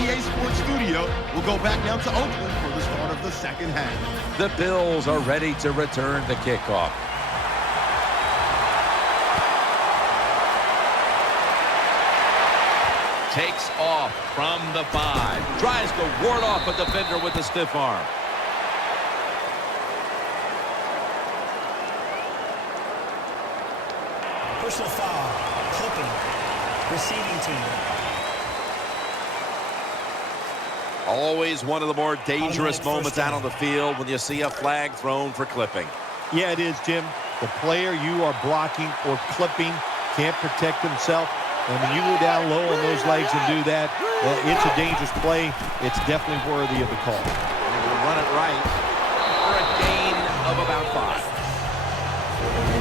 EA Sports Studio. We'll go back down to Oakland for the start of the second half. The Bills are ready to return the kickoff. Takes off from the 5. Tries to ward off a defender with a stiff arm. Personal foul. Clipping. Receiving team. Always one of the more dangerous moments out on the field when you see a flag thrown for clipping. Yeah, it is, Jim. The player you are blocking or clipping can't protect himself. And when you go down low on those legs and do that, it's a dangerous play. It's definitely worthy of the call. And we'll run it right for a gain of about 5.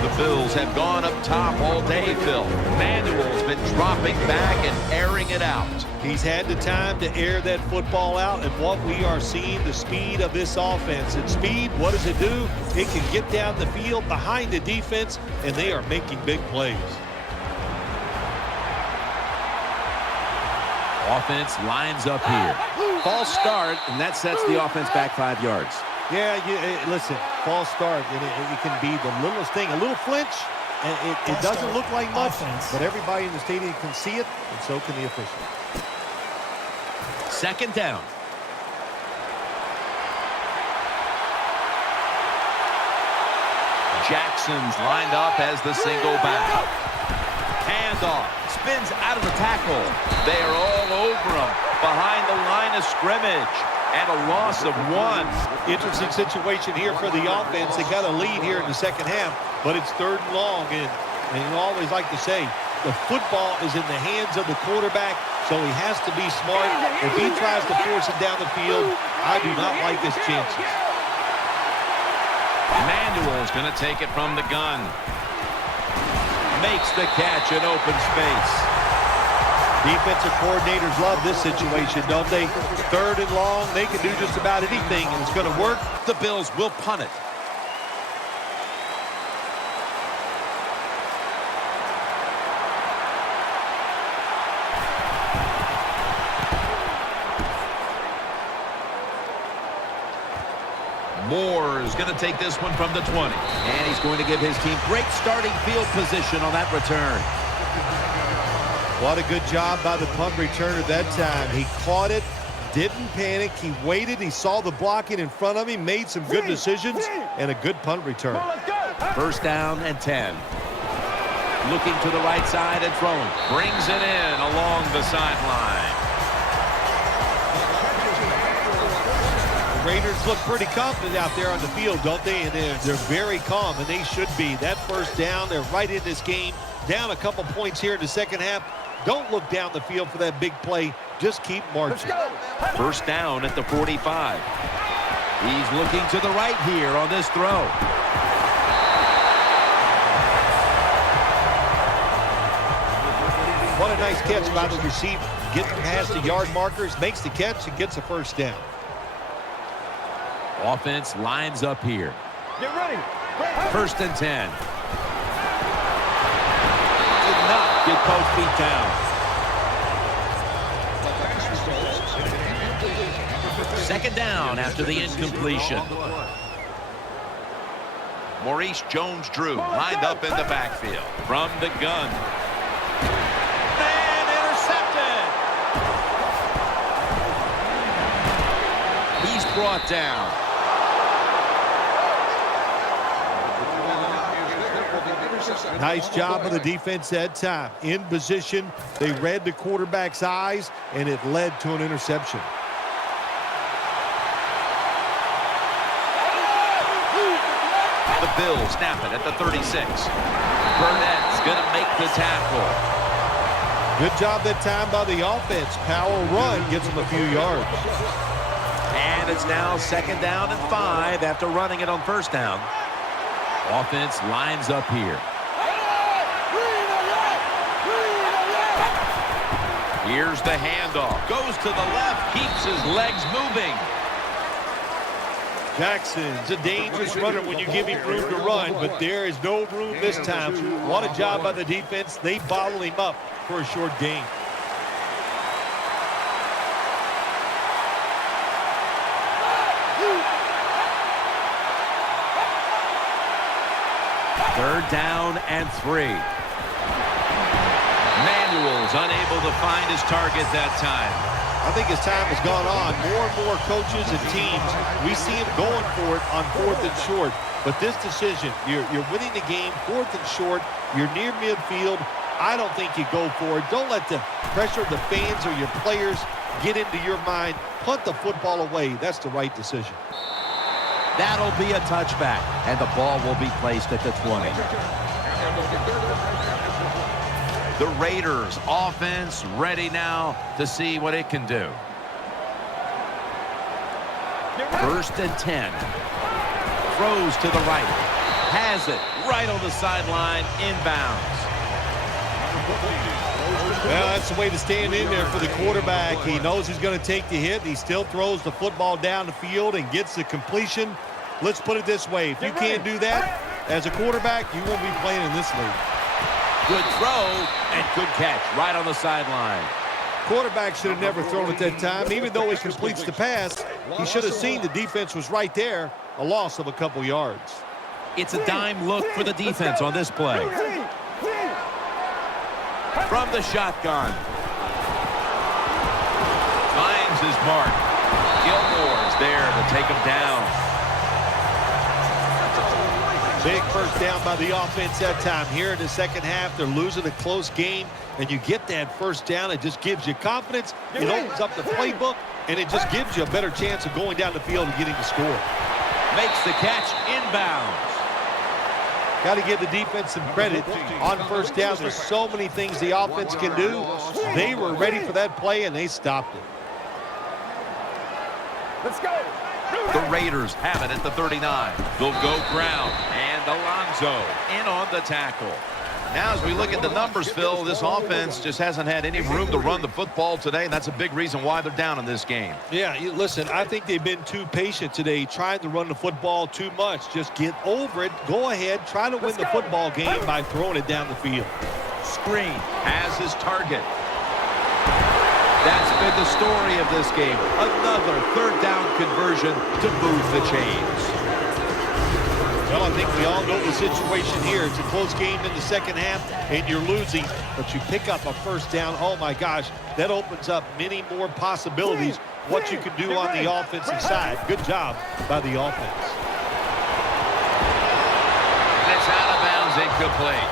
The Bills have gone up top all day, Phil. Manuel's been dropping back and airing it out. He's had the time to air that football out, and what we are seeing, the speed of this offense. And speed, what does it do? It can get down the field behind the defense, and they are making big plays. Offense lines up here. False start, and that sets the offense back 5 yards. Yeah, listen, false start, and it can be the littlest thing. A little flinch, and it doesn't look like much, but everybody in the stadium can see it, and so can the official. Second down. Jackson's lined up as the single back. Handoff. Spins out of the tackle. They are all over him behind the line of scrimmage. And a loss of 1. Interesting situation here for the offense. They got a lead here in the second half, but it's 3rd and long. And you always like to say, the football is in the hands of the quarterback, so he has to be smart. If he tries to force it down the field, I do not like his chances. Manuel's going to take it from the gun. Makes the catch in open space. Defensive coordinators love this situation, don't they? 3rd and long, they can do just about anything, and it's going to work. The Bills will punt it. Moore is going to take this one from the 20. And he's going to give his team great starting field position on that return. What a good job by the punt returner that time. He caught it, didn't panic. He waited. He saw the blocking in front of him, made some good decisions, and a good punt return. First down and 10. Looking to the right side and throwing. Brings it in along the sideline. The Raiders look pretty confident out there on the field, don't they? And they're very calm, and they should be. That first down, they're right in this game. Down a couple points here in the second half. Don't look down the field for that big play. Just keep marching. First down at the 45. He's looking to the right here on this throw. What a nice catch by the receiver. Getting past the yard markers, makes the catch, and gets a first down. Offense lines up here. Get ready. First and 10. Did not get both feet down. Second down after the incompletion. Maurice Jones-Drew lined up in the backfield from the gun. And intercepted. He's brought down. Nice job of the defense that time. In position, they read the quarterback's eyes, and it led to an interception. The Bills snap it at the 36. Burnett's going to make the tackle. Good job that time by the offense. Power run gets them a few yards. And it's now second down and 5 after running it on first down. Offense lines up here. Here's the handoff. Goes to the left, keeps his legs moving. Jackson's a dangerous runner when you give him room to run, but there is no room this time. What a job by the defense. They bottle him up for a short gain. Third down and 3. Manuel's unable to find his target that time. I think as time has gone on, more and more coaches and teams, we see him going for it on 4th and short. But this decision, you're winning the game, 4th and short, you're near midfield. I don't think you go for it. Don't let the pressure of the fans or your players get into your mind. Punt the football away. That's the right decision. That'll be a touchback, and the ball will be placed at the 20. The Raiders offense ready now to see what it can do. 1st and 10. Throws to the right. Has it right on the sideline, inbounds. Well, that's the way to stand in there for the quarterback. He knows he's going to take the hit. He still throws the football down the field and gets the completion. Let's put it this way. If you can't do that as a quarterback, you won't be playing in this league. Good throw and good catch right on the sideline. Quarterback should have never thrown it that time. Even though he completes the pass, he should have seen the defense was right there. A loss of a couple yards. It's a dime look for the defense on this play. From the shotgun. Finds his mark. Gilmore's there to take him down. Big first down by the offense that time. Here in the second half, they're losing a close game, and you get that first down. It just gives you confidence. It opens up the playbook, and it just gives you a better chance of going down the field and getting the score. Makes the catch inbounds. Got to give the defense some credit on first down. There's so many things the offense can do. They were ready for that play, and they stopped it. Let's go. The Raiders have it at the 39. They'll go ground, and Alonso in on the tackle. Now, as we look at the numbers, Phil, this offense just hasn't had any room to run the football today, and that's a big reason why they're down in this game. Yeah, listen, I think they've been too patient today, trying to run the football too much. Just get over it. Go ahead. Try to win the football game by throwing it down the field. Screen has his target. That's been the story of this game. Another third down conversion to move the chains. Well, I think we all know the situation here. It's a close game in the second half, and you're losing, but you pick up a first down. Oh, my gosh, that opens up many more possibilities, what you can do on the offensive side. Good job by the offense. That's out of bounds, incomplete.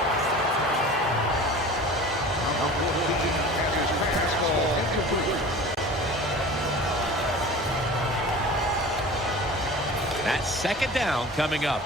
That's second down coming up.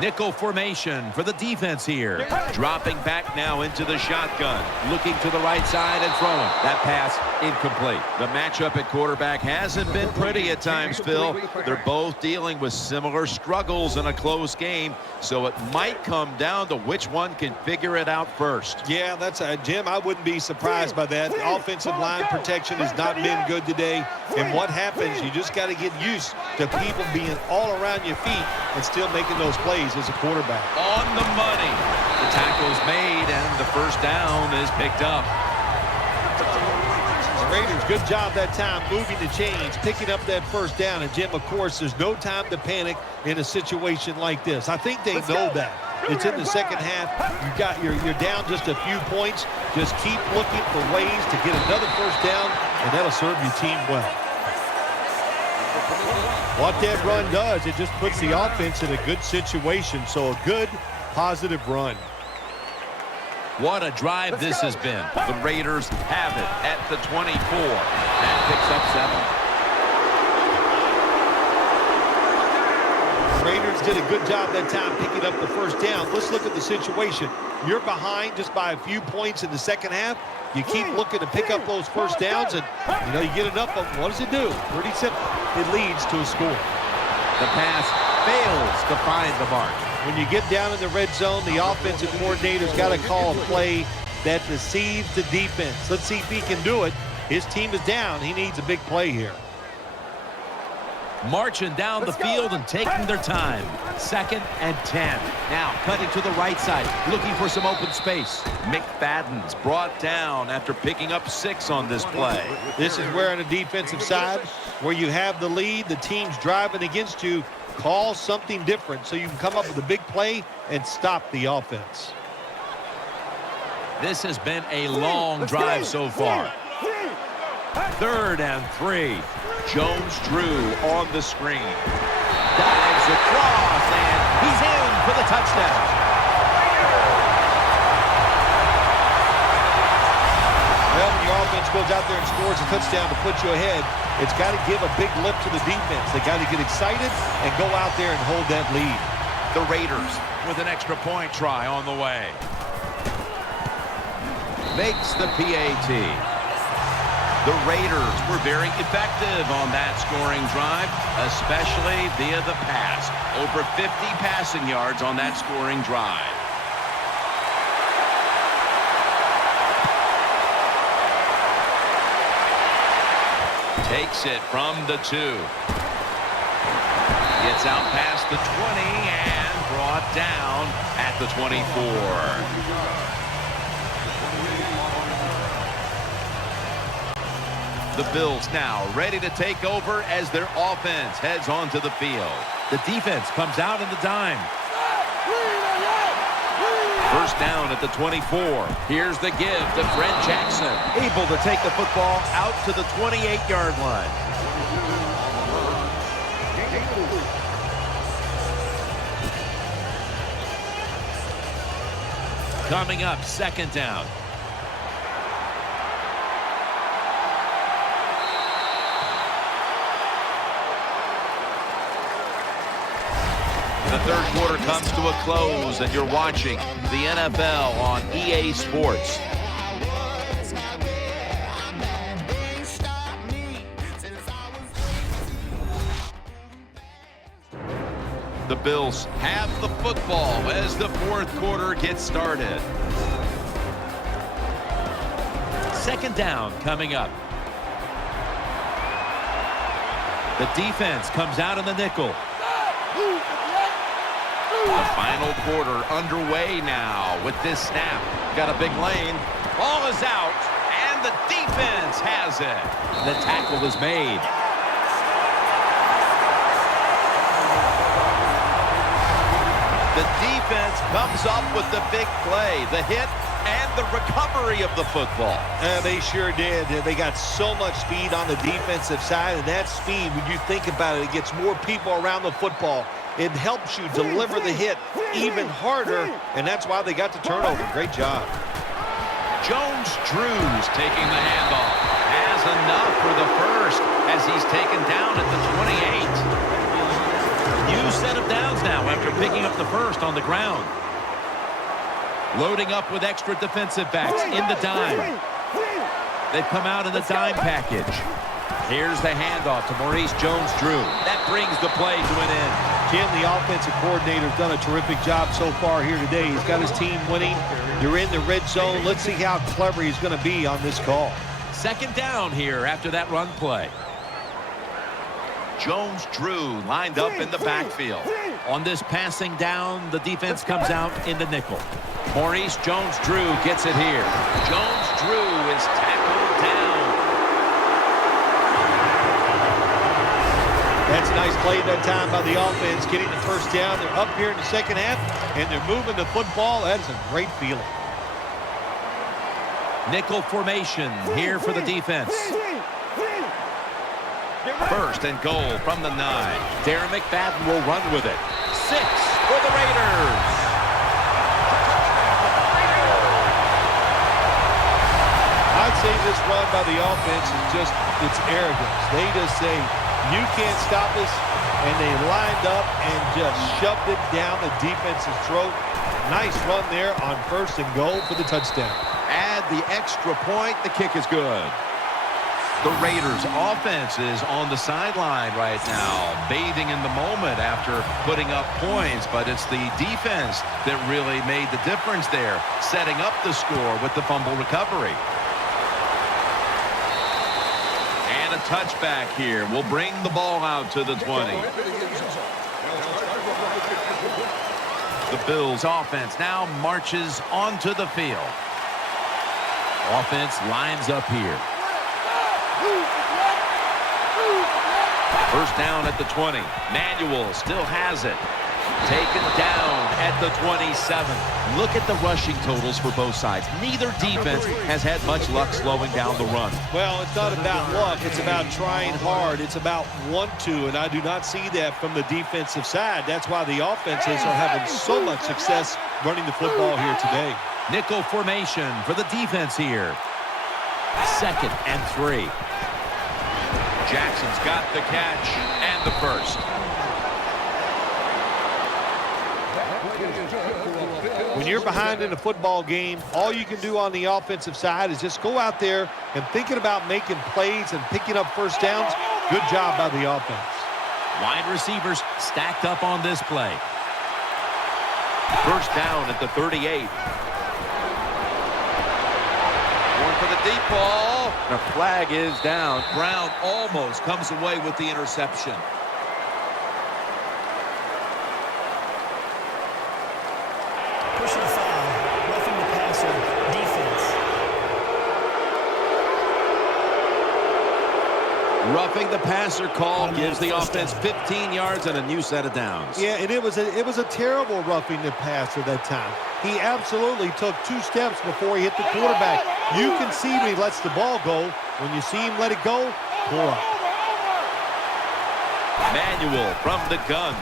Nickel formation for the defense here. Dropping back now into the shotgun. Looking to the right side and throwing. That pass incomplete. The matchup at quarterback hasn't been pretty at times, Phil. They're both dealing with similar struggles in a close game, so it might come down to which one can figure it out first. Yeah, that's Jim, I wouldn't be surprised by that. The offensive line protection has not been good today. And what happens, you just got to get used to people being all around your feet and still making those plays as a quarterback. On the money. The tackle's made, and the first down is picked up. The Raiders, good job that time moving the chains, picking up that first down. And, Jim, of course, there's no time to panic in a situation like this. I think they know that. It's in the second half. You're down just a few points. Just keep looking for ways to get another first down, and that'll serve your team well. What that run does, it just puts the offense in a good situation. So a good, positive run. What a drive this has been. The Raiders have it at the 24. That picks up 7. Raiders did a good job that time picking up the first down. Let's look at the situation. You're behind just by a few points in the second half. You keep looking to pick up those first downs, and you get enough of them. What does it do? Pretty simple. It leads to a score. The pass fails to find the mark. When you get down in the red zone, the offensive coordinator's got to call a play that deceives the defense. Let's see if he can do it. His team is down. He needs a big play here. Marching down the field and taking their time. 2nd and 10. Now cutting to the right side, looking for some open space. McFadden's brought down after picking up 6 on this play. This is where on the defensive side, where you have the lead, the team's driving against you, Call something different so you can come up with a big play and stop the offense. This has been a long drive so far. 3rd and 3. Jones-Drew on the screen. Dives across, and he's in for the touchdown. Well, when your offense goes out there and scores a touchdown to put you ahead, it's got to give a big lift to the defense. They got to get excited and go out there and hold that lead. The Raiders with an extra point try on the way. Makes the PAT. The Raiders were very effective on that scoring drive, especially via the pass. Over 50 passing yards on that scoring drive. Takes it from the 2. Gets out past the 20 and brought down at the 24. The Bills now ready to take over as their offense heads onto the field. The defense comes out in the dime. First down at the 24. Here's the give to Fred Jackson. Able to take the football out to the 28-yard line. Coming up, 2nd down. The 3rd quarter comes to a close, and you're watching the NFL on EA Sports. The Bills have the football as the 4th quarter gets started. 2nd down coming up. The defense comes out in the nickel. The final quarter underway now with this snap. Got a big lane. Ball is out, and the defense has it. The tackle is made. The defense comes up with the big play, the hit, and the recovery of the football. They sure did. They got so much speed on the defensive side, and that speed, when you think about it, it gets more people around the football. It helps you deliver the hit even harder, and that's why they got the turnover. Great job. Jones-Drew's taking the handoff. Has enough for the first as he's taken down at the 28. New set of downs now after picking up the first on the ground. Loading up with extra defensive backs in the dime. They've come out in the dime package. Here's the handoff to Maurice Jones-Drew. That brings the play to an end. Jim, the offensive coordinator, has done a terrific job so far here today. He's got his team winning. They're in the red zone. Let's see how clever he's going to be on this call. 2nd down here after that run play. Jones-Drew lined up in the backfield. On this passing down, the defense comes out in the nickel. Maurice Jones-Drew gets it here. Jones-Drew is tackled down. That's a nice play that time by the offense, getting the first down. They're up here in the 2nd half, and they're moving the football. That is a great feeling. Nickel formation here for the defense. 1st and goal from the 9. Darren McFadden will run with it. 6 for the Raiders. I'd say this run by the offense is just, it's arrogance. They just say, you can't stop us, and they lined up and just shoved it down the defense's throat. Nice run there on 1st and goal for the touchdown. Add the extra point, the kick is good. The Raiders offense is on the sideline right now, bathing in the moment after putting up points, but it's the defense that really made the difference there, setting up the score with the fumble recovery. And a touchback here will bring the ball out to the 20. The Bills offense now marches onto the field. Offense lines up here. First down at the 20. Manuel still has it. Taken down at the 27. Look at the rushing totals for both sides. Neither defense has had much luck slowing down the run. Well, it's not about luck. It's about trying hard. It's about want to, and I do not see that from the defensive side. That's why the offenses are having so much success running the football here today. Nickel formation for the defense here. 2nd and 3. Jackson's got the catch and the first. When you're behind in a football game, all you can do on the offensive side is just go out there and thinking about making plays and picking up first downs. Good job by the offense. Wide receivers stacked up on this play. First down at the 38. Going for the deep ball. The flag is down. Brown almost comes away with the interception. Personal foul, roughing the passer, defense. Roughing the passer call gives the offense 15 yards and a new set of downs. Yeah, and it was a terrible roughing the passer that time. He absolutely took 2 steps before he hit the quarterback. You can see when he lets the ball go. When you see him let it go, pull up. Manuel from the gun.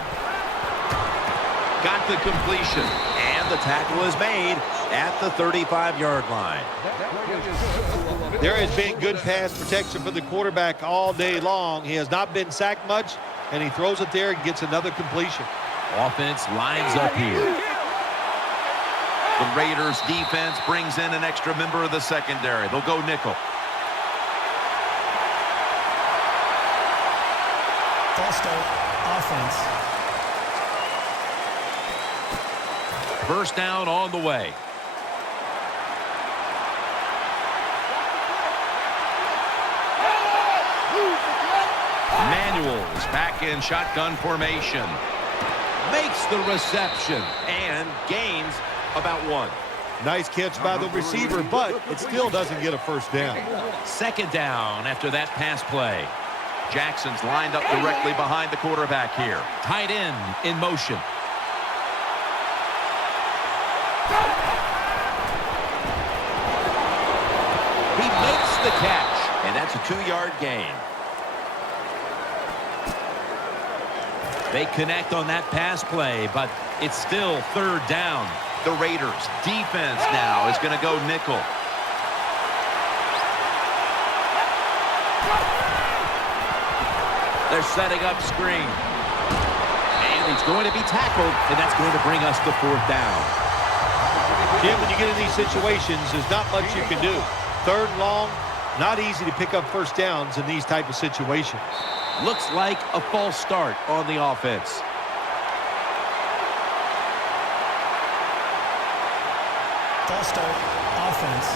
Got the completion. And the tackle is made at the 35-yard line. There has been good pass protection for the quarterback all day long. He has not been sacked much, and he throws it there and gets another completion. Offense lines up here. The Raiders defense brings in an extra member of the secondary. They'll go nickel. False start, offense. First down on the way. Manuel is back in shotgun formation. Makes the reception and gains about 1. Nice catch by the receiver, but it still doesn't get a first down. 2nd down after that pass play. Jackson's lined up directly behind the quarterback here. Tight end in motion. He makes the catch, and that's a 2-yard gain. They connect on that pass play, but it's still 3rd down. The Raiders defense now is going to go nickel. They're setting up screen. And he's going to be tackled, and that's going to bring us to 4th down. Jim, when you get in these situations, there's not much you can do. 3rd and long, not easy to pick up first downs in these type of situations. Looks like a false start on the offense. False start, offense.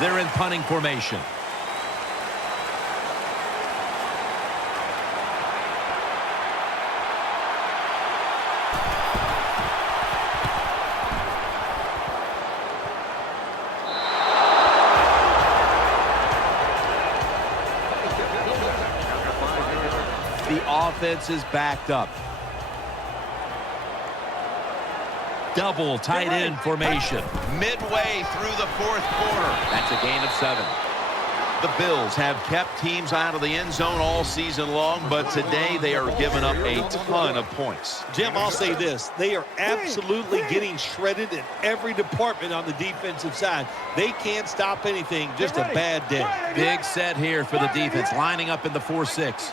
They're in punting formation. The offense is backed up. Double tight end formation. Midway through the 4th quarter. That's a gain of 7. The Bills have kept teams out of the end zone all season long, but today they are giving up a ton of points. Jim, I'll say this. They are absolutely getting shredded in every department on the defensive side. They can't stop anything. Just a bad day. Big set here for the defense, lining up in the 4-6.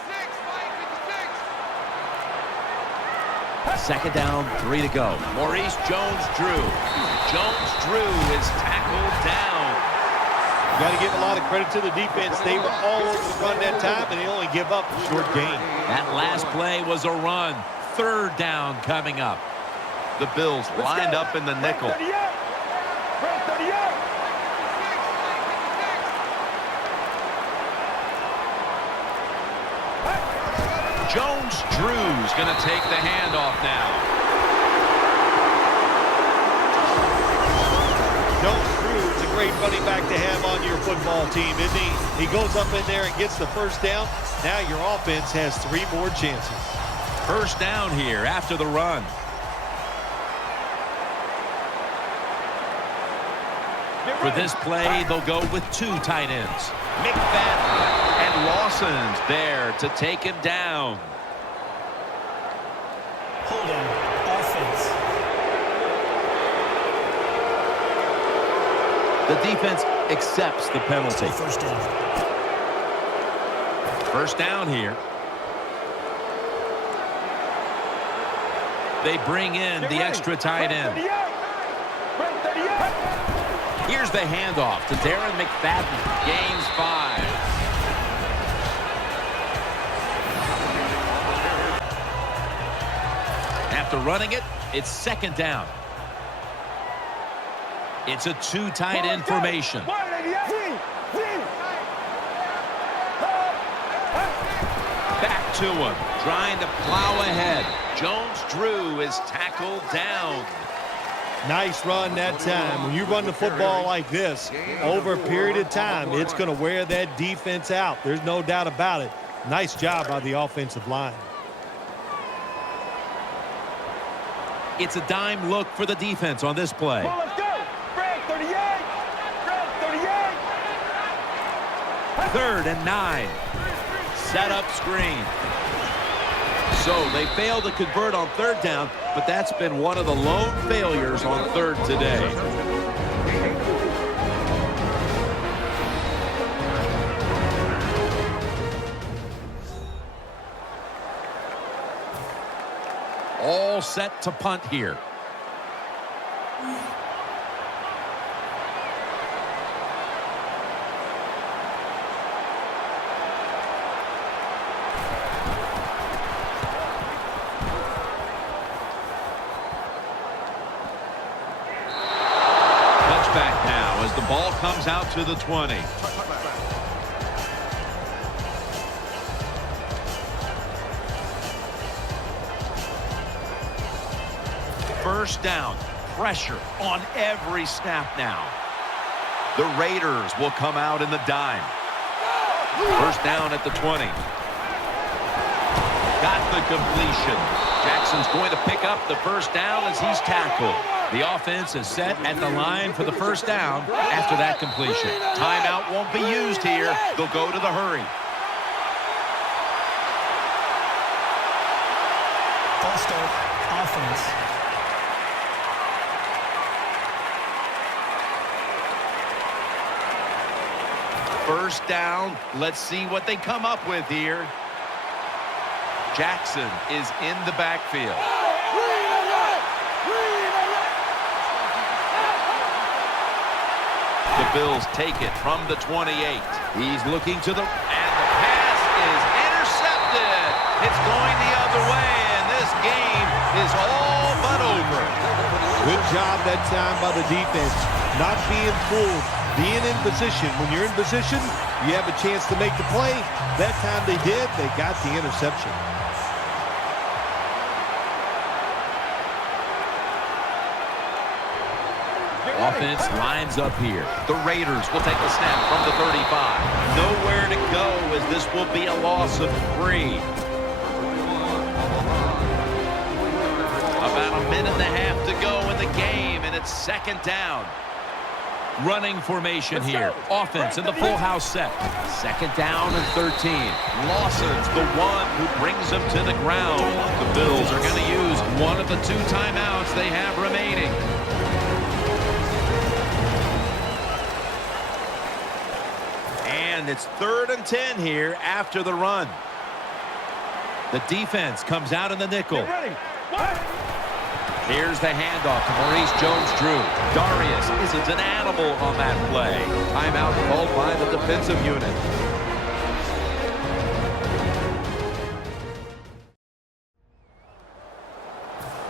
2nd down, 3 to go. Maurice Jones-Drew. Jones-Drew is tackled down. You got to give a lot of credit to the defense. They were all over the run that time, and they only give up a short gain. That last play was a run. 3rd down coming up. The Bills lined up in the nickel. Jones-Drew's going to take the handoff now. Jones-Drew is a great great running back to have on your football team, isn't he? He goes up in there and gets the first down. Now your offense has 3 more chances. First down here after the run. For this play, they'll go with 2 tight ends. McFadden and Lawson's there to take him down. Holding. Offense. The defense accepts the penalty. First down. First down here. They bring in the extra tight end. Here's the handoff to Darren McFadden. Gains 5. After running it, it's second down. It's a 2 tight end formation. Back to him, trying to plow ahead. Jones-Drew is tackled down. Nice run that time. When you run the football like this, over a period of time, it's going to wear that defense out. There's no doubt about it. Nice job by the offensive line. It's a dime look for the defense on this play. Let's go. Brad, 38. Brad, 38. 3rd and 9. Set up screen. So they failed to convert on 3rd down, but that's been one of the lone failures on 3rd today. All set to punt here. Touchback now as the ball comes out to the 20. First down, pressure on every snap now. The Raiders will come out in the dime. First down at the 20. Got the completion. Jackson's going to pick up the first down as he's tackled. The offense is set at the line for the first down after that completion. Timeout won't be used here. They'll go to the hurry. False start. Offense. First down. Let's see what they come up with here. Jackson is in the backfield. The Bills take it from the 28. He's looking to the... And the pass is intercepted. It's going the other way, and this game is all but over. Good job that time by the defense. Not being fooled. Being in position. When you're in position, you have a chance to make the play. That time they did. They got the interception. Offense lines up here. The Raiders will take the snap from the 35. Nowhere to go as this will be a loss of 3. About a minute and a half to go in the game, and it's second down. Running formation here. Offense in the full house set. Second down and 13. Lawson's the one who brings them to the ground. The Bills are going to use one of the 2 timeouts they have remaining. And it's 3rd and 10 here after the run. The defense comes out in the nickel. Here's the handoff to Maurice Jones-Drew. Darius isn't an animal on that play. Timeout called by the defensive unit.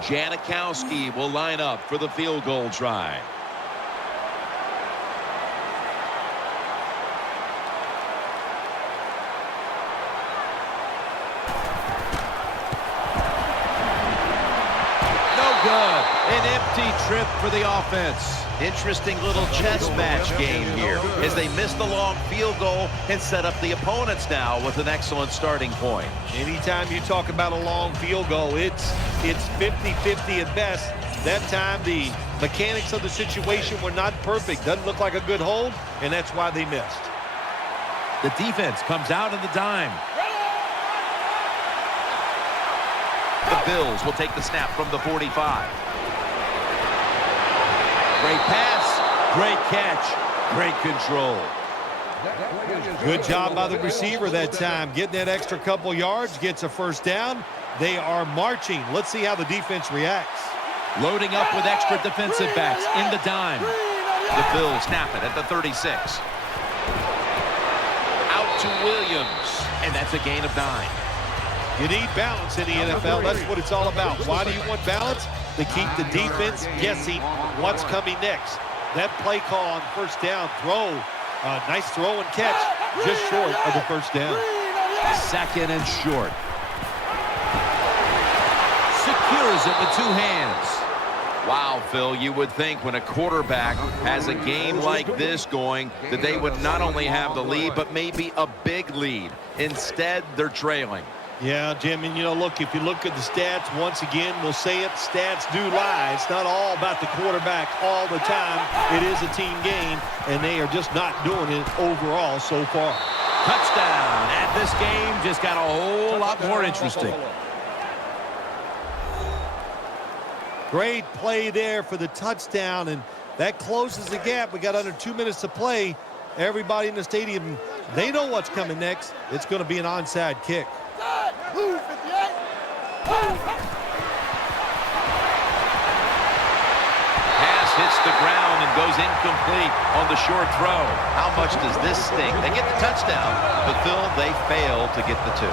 Janikowski will line up for the field goal try. Good. An empty trip for the offense. Interesting little chess match game here as they miss the long field goal and set up the opponents now with an excellent starting point. Anytime you talk about a long field goal, it's 50-50 at best. That time, the mechanics of the situation were not perfect. Doesn't look like a good hold, and that's why they missed. The defense comes out in the dime. The Bills will take the snap from the 45. Great pass, great catch, great control. Good job by the receiver that time. Getting that extra couple yards, gets a first down. They are marching. Let's see how the defense reacts. Loading up with extra defensive backs in the dime. The Bills snap it at the 36. Out to Williams, and that's a gain of 9. You need balance in the NFL. That's what it's all about. Why do you want balance? To keep the defense guessing what's coming next. That play call on first down, nice throw and catch, just short of the first down. Second and short. Secures it with 2 hands. Wow, Phil, you would think when a quarterback has a game like this going that they would not only have the lead, but maybe a big lead. Instead, they're trailing. Yeah, Jim, and look, if you look at the stats, once again, we'll say it, stats do lie. It's not all about the quarterback all the time. It is a team game, and they are just not doing it overall so far. Touchdown, and this game just got a whole lot more interesting. Great play there for the touchdown, and that closes the gap. We got under 2 minutes to play. Everybody in the stadium, they know what's coming next. It's going to be an onside kick. Pass hits the ground and goes incomplete on the short throw. How much does this sting? They get the touchdown, but Phil, they fail to get the 2.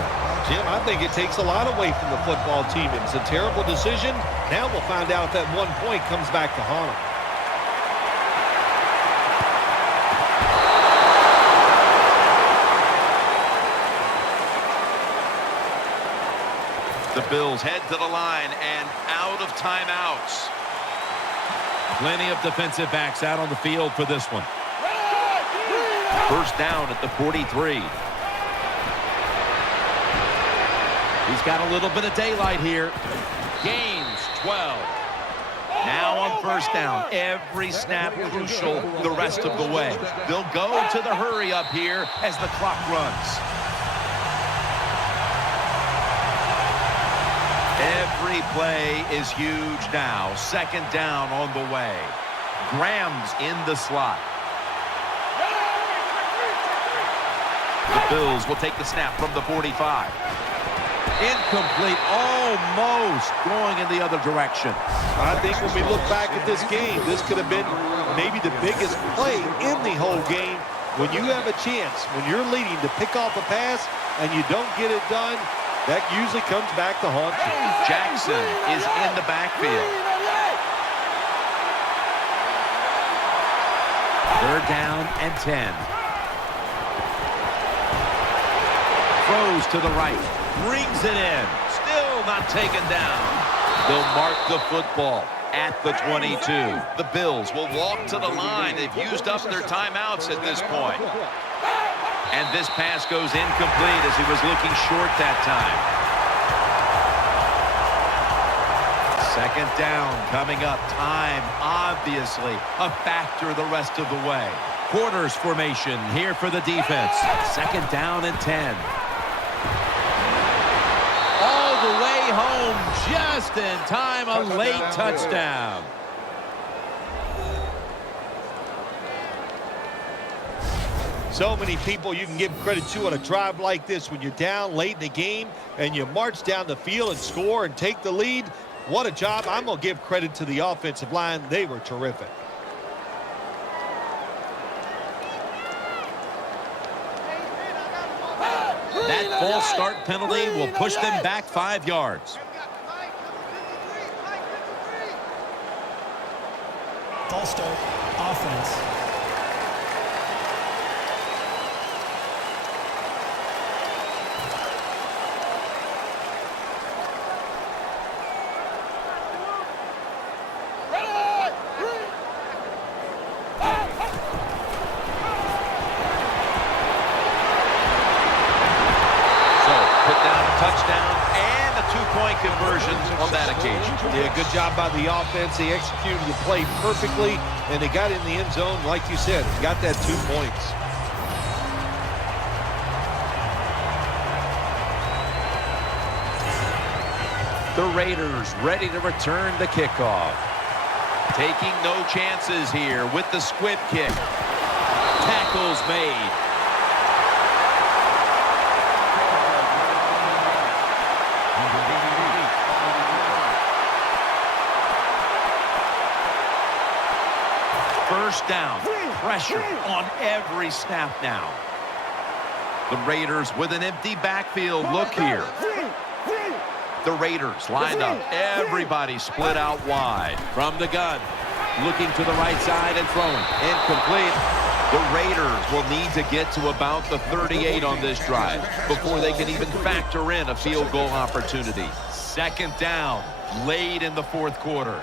Jim, I think it takes a lot away from the football team. It's a terrible decision. Now we'll find out if that 1 point comes back to haunt them. The Bills head to the line and out of timeouts. Plenty of defensive backs out on the field for this one. First down at the 43. He's got a little bit of daylight here. Gains 12. Now on first down, every snap crucial the rest of the way. They'll go to the hurry up here as the clock runs. Every play is huge now. Second down on the way. Graham's in the slot. The Bills will take the snap from the 45. Incomplete, almost going in the other direction. I think when we look back at this game, this could have been maybe the biggest play in the whole game. When you have a chance, when you're leading to pick off a pass and you don't get it done, that usually comes back to haunt you. Jackson is in the backfield. Third down and 10. Throws to the right. Brings it in. Still not taken down. They'll mark the football at the 22. The Bills will walk to the line. They've used up their timeouts at this point. And this pass goes incomplete as he was looking short that time. Second down coming up. Time, obviously, a factor the rest of the way. Quarters formation here for the defense. Second down and 10. All the way home just in time. A late touchdown. So many people you can give credit to on a drive like this when you're down late in the game and you march down the field and score and take the lead. What a job. I'm going to give credit to the offensive line. They were terrific. That false start penalty will push them back 5 yards. False start, offense. job by the offense. They executed the play perfectly, and they got in the end zone, like you said, got that 2 points. The Raiders ready to return the kickoff. Taking no chances here with the squib kick. Tackles made. First down. Pressure on every snap now. The Raiders with an empty backfield look here. The Raiders lined up. Everybody split out wide. From the gun. Looking to the right side and throwing. Incomplete. The Raiders will need to get to about the 38 on this drive before they can even factor in a field goal opportunity. Second down. Late in the fourth quarter.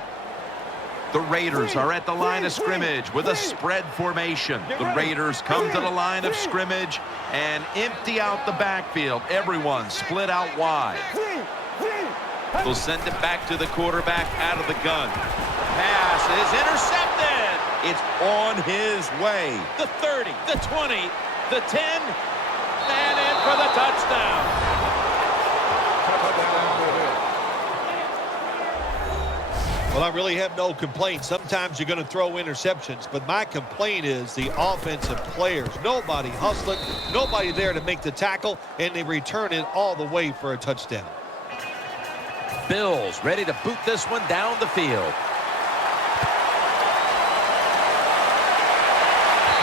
The Raiders are at the line of scrimmage with a spread formation. The Raiders come to the line of scrimmage and empty out the backfield. Everyone split out wide. They'll send it back to the quarterback out of the gun. Pass is intercepted. It's on his way. The 30, the 20, the 10, and in for the touchdown. Well, I really have no complaints. Sometimes you're going to throw interceptions, but my complaint is the offensive players. Nobody hustling, nobody there to make the tackle, and they return it all the way for a touchdown. Bills ready to boot this one down the field.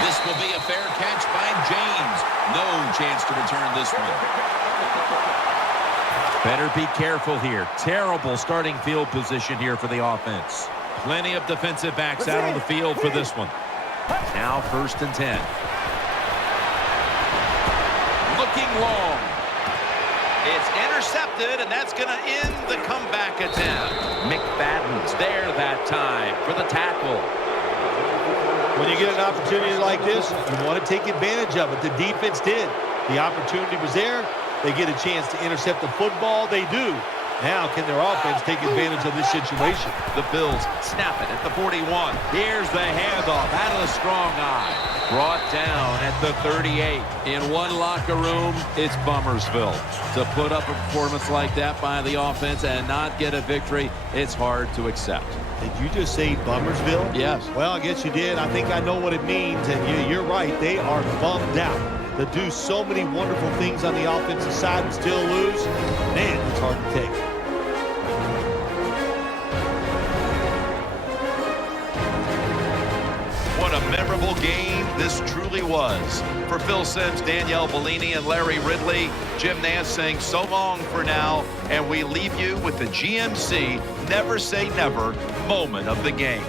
This will be a fair catch by James. No chance to return this one. Better be careful here. Terrible starting field position here for the offense. Plenty of defensive backs out on the field for this one. Now 1st and 10. Looking long. It's intercepted, and that's going to end the comeback attempt. McFadden's there that time for the tackle. When you get an opportunity like this, you want to take advantage of it. The defense did. The opportunity was there. They get a chance to intercept the football. They do. Now can their offense take advantage of this situation? The Bills snap it at the 41. Here's the handoff out of the strong eye. Brought down at the 38. In one locker room, it's Bummersville. To put up a performance like that by the offense and not get a victory, it's hard to accept. Did you just say Bummersville? Yes. Well, I guess you did. I think I know what it means, and you're right. They are bummed out. To do so many wonderful things on the offensive side and still lose, man, it's hard to take. What a memorable game this truly was. For Phil Simms, Danielle Bellini, and Larry Ridley, Jim Nance saying so long for now, and we leave you with the GMC Never Say Never moment of the game.